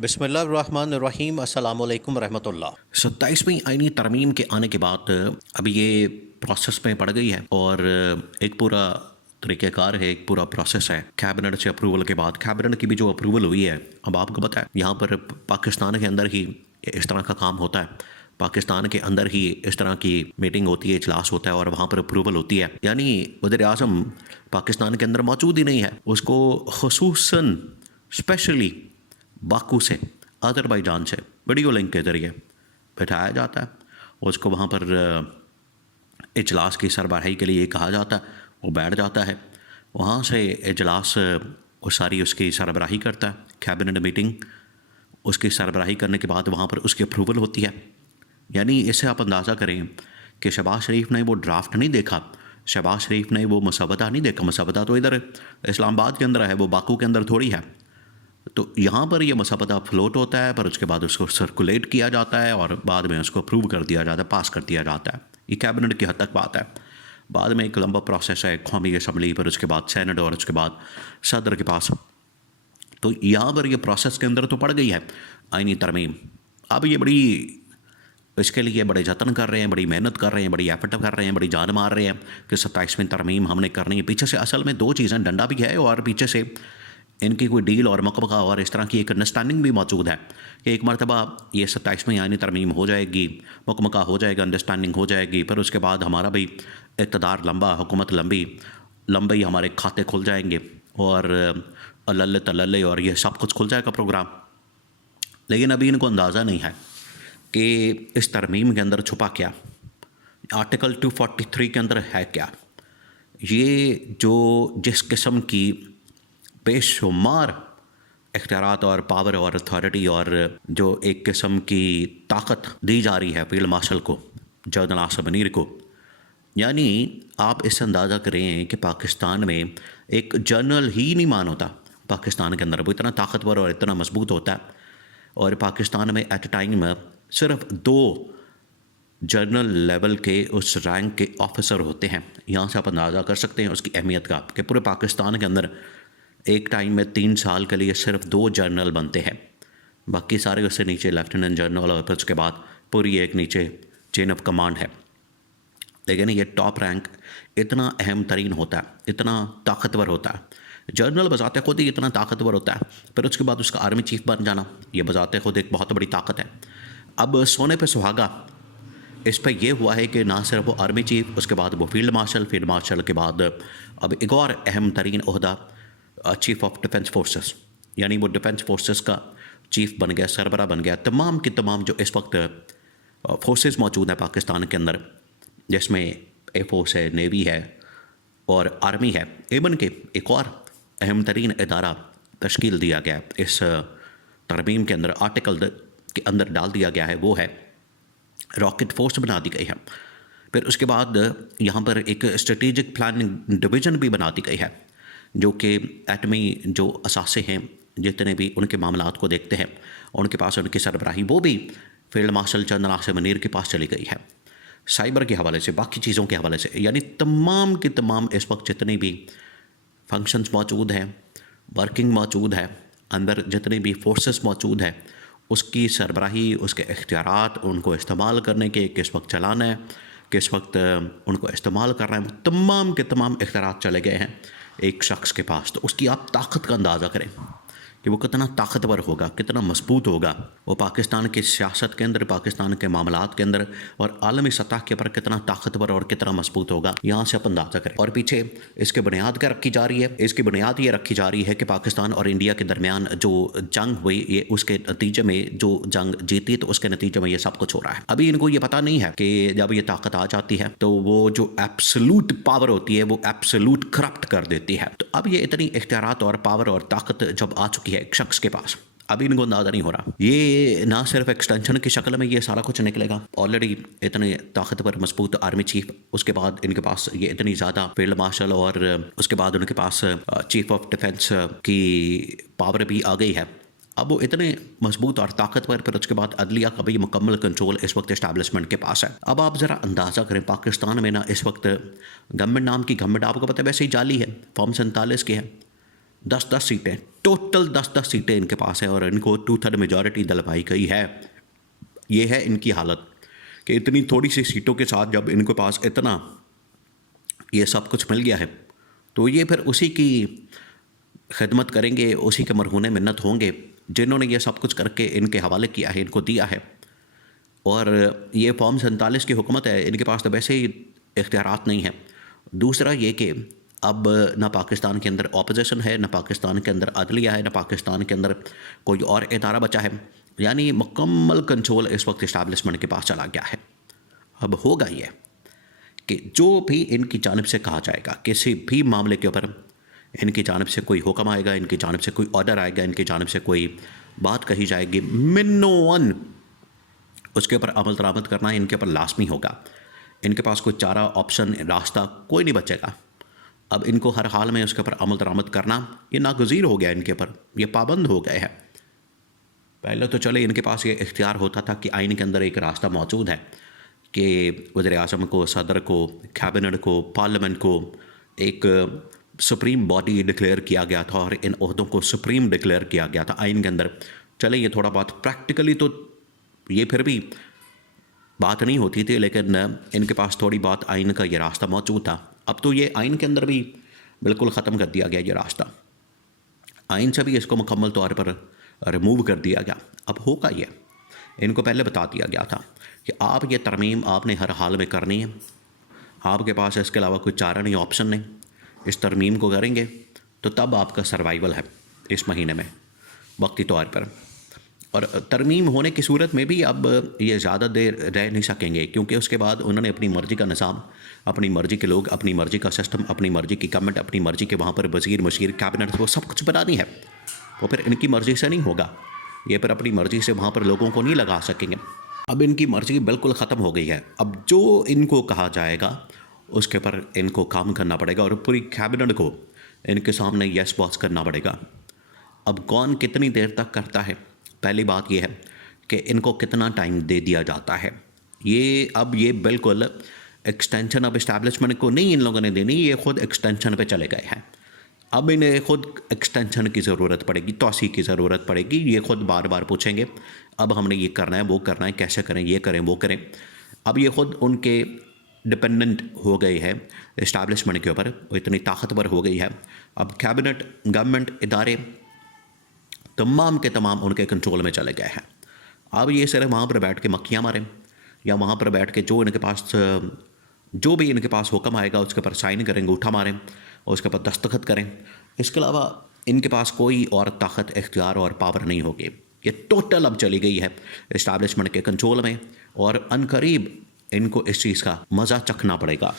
बिस्मिल्लाहिर्रहमानिर्रहीम अस्सलाम वालेकुम रहमतुल्लाह। 27वीं आईनी तरमीम के आने के बाद अब ये प्रोसेस में पड़ गई है और एक पूरा तरीक़ेकार है, एक पूरा प्रोसेस है। कैबिनेट से अप्रूवल के बाद कैबिनेट की भी जो अप्रूवल हुई है, अब आपको पता है यहाँ पर पाकिस्तान के अंदर ही इस तरह का काम होता है। पाकिस्तान के अंदर ही इस तरह की मीटिंग होती है, इजलास होता है और वहाँ पर अप्रूवल होती है। यानी वज़ीर आज़म पाकिस्तान के अंदर मौजूद ही नहीं है, उसको ख़ुसूसन स्पेशली बाकू से, अज़रबैजान से वीडियो लिंक के ज़रिए बैठाया जाता है। उसको वहाँ पर इजलास की सरबराही के लिए कहा जाता है, वो बैठ जाता है। वहाँ से इजलास वो सारी उसकी सरबराही करता है, कैबिनेट मीटिंग। उसकी सरबराही करने के बाद वहाँ पर उसकी अप्रूवल होती है। यानी इससे आप अंदाज़ा करें कि शहबाज शरीफ ने वो ड्राफ्ट नहीं देखा, शहबाज शरीफ ने वो मसवदा नहीं देखा। मसवदा तो इधर इस्लामाबाद के अंदर है, वो बाकू के अंदर थोड़ी है। तो यहाँ पर ये मसवदा फ्लोट होता है, पर उसके बाद उसको सर्कुलेट किया जाता है और बाद में उसको अप्रूव कर दिया जाता है, पास कर दिया जाता है। ये कैबिनेट की हद तक बात है। बाद में एक लंबा प्रोसेस है कौमी असम्बली पर, उसके बाद सेनेट और उसके बाद सदर के पास। तो यहाँ पर ये प्रोसेस के अंदर तो पड़ गई है आईनी तरमीम। अब ये बड़ी इसके लिए बड़े जतन कर रहे हैं, बड़ी मेहनत कर रहे हैं, बड़ी एफर्ट कर रहे हैं, बड़ी जान मार रहे हैं कि 27वीं तरमीम हमने करनी है। पीछे से असल में दो चीज़ें, डंडा भी है और पीछे से इनकी कोई डील और मकबका और इस तरह की एक अंडरस्टैंडिंग भी मौजूद है कि एक मरतबा ये 27वीं आईनी तरमीम हो जाएगी, मकबका हो जाएगा, अंडरस्टैंडिंग हो जाएगी, फिर उसके बाद हमारा भी इक़्तिदार लंबा, हुकूमत लंबी हमारे खाते खुल जाएंगे और अल्ल तल्ले और ये सब कुछ खुल जाएगा प्रोग्राम। लेकिन अभी इनको अंदाज़ा नहीं है कि इस तरमीम के अंदर छुपा क्या, आर्टिकल 243 के अंदर है क्या। ये जो जिस किस्म की बेशुमार इख्तियारात और पावर और अथॉरिटी और जो एक किस्म की ताकत दी जा रही है फील्ड मार्शल को, जनरल आसिम मुनीर को। यानी आप इससे अंदाज़ा करें कि पाकिस्तान में एक जनरल ही नहीं मान होता पाकिस्तान के अंदर, वो इतना ताकतवर और इतना मजबूत होता है। और पाकिस्तान में एट टाइम सिर्फ 2 जनरल लेवल के उस रैंक के ऑफिसर होते हैं। यहाँ से आप अंदाज़ा कर सकते हैं उसकी अहमियत का कि पूरे पाकिस्तान के अंदर एक टाइम में 3 साल के लिए सिर्फ 2 जनरल बनते हैं, बाकी सारे उससे नीचे लेफ्टिनेंट जनरल और फिर उसके बाद पूरी एक नीचे चेन ऑफ कमांड है। लेकिन ये टॉप रैंक इतना अहम तरीन होता है, इतना ताकतवर होता है। जनरल बजाते खुद ही इतना ताकतवर होता है, फिर उसके बाद उसका आर्मी चीफ बन जाना, ये बजाते खुद एक बहुत बड़ी ताकत है। अब सोने पे सुहागा इस पर यह हुआ है कि ना सिर्फ वो आर्मी चीफ, उसके बाद वो फील्ड मार्शल के बाद अब एक और अहम तरीन ओहदा चीफ ऑफ डिफेंस फोर्सेस, यानी वो डिफेंस फोर्सेस का चीफ बन गया, सरबरा बन गया। तमाम की तमाम जो इस वक्त फोर्सेस मौजूद हैं पाकिस्तान के अंदर, जिसमें एयर फोर्स है, नेवी है और आर्मी है, एबन के एक और अहम तरीन इदारा तश्कील दिया गया इस तरमीम के अंदर, आर्टिकल के अंदर डाल दिया गया है, वो है रॉकेट फोर्स बना दी गई है। फिर उसके बाद यहाँ पर एक स्ट्रेटेजिक प्लानिंग डिवीज़न भी बना दी गई है, जो कि एटमी जो असासे हैं जितने भी उनके मामलात को देखते हैं, उनके पास उनकी सरबराही वो भी field marshal general Asim Munir के पास चली गई है। साइबर के हवाले से, बाकी चीज़ों के हवाले से, यानी तमाम के तमाम इस वक्त जितने भी फंक्शंस मौजूद हैं, वर्किंग मौजूद है, अंदर जितने भी फोर्सेस मौजूद है, उसकी सरबराही, उसके इख्तियारात, उनको इस्तेमाल करने के, किस वक्त चलाना है, किस वक्त उनको इस्तेमाल करना है, तमाम के तमाम इख्तियारात चले गए हैं एक शख्स के पास। तो उसकी आप ताकत का अंदाज़ा करें कि वो कितना ताकतवर होगा, कितना मजबूत होगा। वो पाकिस्तान की सियासत के अंदर, पाकिस्तान के मामलात के अंदर और आलमी सतह के ऊपर कितना ताकतवर और कितना मजबूत होगा, यहाँ से आप अंदाज़ा करें। और पीछे इसके बुनियाद क्या रखी जा रही है? इसकी बुनियाद ये रखी जा रही है कि पाकिस्तान और इंडिया के दरमियान जो जंग हुई, ये उसके नतीजे में जो जंग जीती, तो उसके नतीजे में ये सब कुछ हो रहा है। अभी इनको ये पता नहीं है कि जब ये ताकत आ जाती है तो वो जो एब्सोल्यूट पावर होती है वो एब्सोल्यूट करप्ट कर देती है। तो अब ये इतनी इख्तियारात और पावर और ताकत जब आ चुकी है एक शख्स के पास, अभी इनको अंदाज़ा नहीं हो रहा। ये ना सिर्फ एक्सटेंशन की शक्ल में ये सारा कुछ निकलेगा, ऑलरेडी इतने ताकतवर मजबूत आर्मी चीफ, उसके बाद इनके पास ये इतनी ज़्यादा फील्ड मार्शल और उसके बाद उनके पास चीफ ऑफ डिफेंस की पावर भी आ गई है। अब वो इतने मजबूत और ताकतवर, फिर उसके बाद अदलिया का भी मुकम्मल कंट्रोल इस वक्त इस्टेब्लिशमेंट के पास है। अब आप ज़रा अंदाज़ा करें पाकिस्तान में ना इस वक्त गवर्नमेंट नाम की गवर्नमेंट, आपको पता है वैसे ही जाली है, फॉर्म 47 की है, 10-10 सीटें, टोटल 10-10 सीटें इनके पास हैं और इनको 2/3 मेजॉरिटी दिलवाई गई है। ये है इनकी हालत कि इतनी थोड़ी सी सीटों के साथ जब इनके पास इतना ये सब कुछ मिल गया है, तो ये फिर उसी की खिदमत करेंगे, उसी के मरहूने मिन्नत होंगे जिन्होंने ये सब कुछ करके इनके हवाले किया है, इनको दिया है। और ये फॉर्म 47 की हुकूमत है, इनके पास तो वैसे ही इख्तियारात नहीं है। दूसरा ये कि अब ना पाकिस्तान के अंदर ऑपोजिशन है, ना पाकिस्तान के अंदर अदलिया है, ना पाकिस्तान के अंदर कोई और इदारा बचा है। यानी मुकम्मल कंट्रोल इस वक्त इस्टेब्लिशमेंट के पास चला गया है। अब होगा ये कि जो भी इनकी जानिब से कहा जाएगा, किसी भी मामले के ऊपर इनकी जानिब से कोई हुक्म आएगा, इनकी जानिब से कोई ऑर्डर आएगा, इनकी जानिब से कोई बात कही जाएगी, मिन्नोवन उसके ऊपर अमल दरामद करना इनके ऊपर लाजमी होगा। इनके पास कोई चारा, ऑप्शन, रास्ता कोई नहीं बचेगा। अब इनको हर हाल में उसके ऊपर अमल दरामद करना ये नागज़ीर हो गया, इनके ऊपर ये पाबंद हो गए हैं। पहले तो चले इनके पास ये इख्तियार होता था कि आइन के अंदर एक रास्ता मौजूद है कि वज़ीर-ए-आज़म को, सदर को, कैबिनेट को, पार्लियामेंट को एक सुप्रीम बॉडी डिक्लेयर किया गया था और इन ओहदों को सुप्रीम डिक्लेयर किया गया था आइन के अंदर। चले ये थोड़ा बहुत प्रैक्टिकली तो ये फिर भी बात नहीं होती थी, लेकिन इनके पास थोड़ी बहुत आइन का ये रास्ता मौजूद था। अब तो ये आइन के अंदर भी बिल्कुल ख़त्म कर दिया गया ये रास्ता, आइन से भी इसको मुकम्मल तौर पर रिमूव कर दिया गया। अब होगा ये, इनको पहले बता दिया गया था कि आप ये तरमीम आपने हर हाल में करनी है, आपके पास इसके अलावा कोई चारा नहीं, ऑप्शन नहीं। इस तरमीम को करेंगे तो तब आपका सर्वाइवल है इस महीने में वक्ती तौर पर। और तरमीम होने की सूरत में भी अब ये ज़्यादा देर रह नहीं सकेंगे, क्योंकि उसके बाद उन्होंने अपनी मर्ज़ी का निज़ाम, अपनी मर्ज़ी के लोग, अपनी मर्ज़ी का सिस्टम, अपनी मर्ज़ी की गवर्नमेंट, अपनी मर्ज़ी के वहाँ पर वज़ीर, मशीर, कैबिनेट, वो सब कुछ बनानी है। वो फिर इनकी मर्ज़ी से नहीं होगा, ये फिर अपनी मर्ज़ी से वहाँ पर लोगों को नहीं लगा सकेंगे। अब इनकी मर्ज़ी बिल्कुल ख़त्म हो गई है। अब जो इनको कहा जाएगा उसके पर इनको काम करना पड़ेगा और पूरी कैबिनेट को इनके सामने यस बॉस करना पड़ेगा। अब कौन कितनी देर तक करता है, पहली बात यह है कि इनको कितना टाइम दे दिया जाता है। अब ये बिल्कुल एक्सटेंशन ऑफ इस्टेब्लिशमेंट को नहीं इन लोगों ने देनी, ये ख़ुद एक्सटेंशन पे चले गए हैं। अब इन्हें ख़ुद एक्सटेंशन की ज़रूरत पड़ेगी, तोसी की ज़रूरत पड़ेगी। ये ख़ुद बार बार पूछेंगे अब हमने ये करना है, वो करना है, कैसे करें, ये करें, वो करें। अब ये ख़ुद उनके डिपेंडेंट हो गई है इस्टेब्लिशमेंट के ऊपर, वो इतनी ताकतवर हो गई है। अब कैबिनेट, गवर्नमेंट, इदारे तमाम के तमाम उनके कंट्रोल में चले गए हैं। अब ये सिर्फ वहाँ पर बैठ के मक्खियाँ मारें या वहाँ पर बैठ के जो इनके पास जो भी इनके पास हुक्म आएगा उसके ऊपर साइन करें, अंगूठा मारें और उसके ऊपर दस्तखत करें। इसके अलावा इनके पास कोई और ताकत, इख्तियार और पावर नहीं होगी। ये टोटल अब चली गई है इस्टेब्लिशमेंट के कंट्रोल में और अनकरीब इनको इस चीज़ का मज़ा चखना पड़ेगा।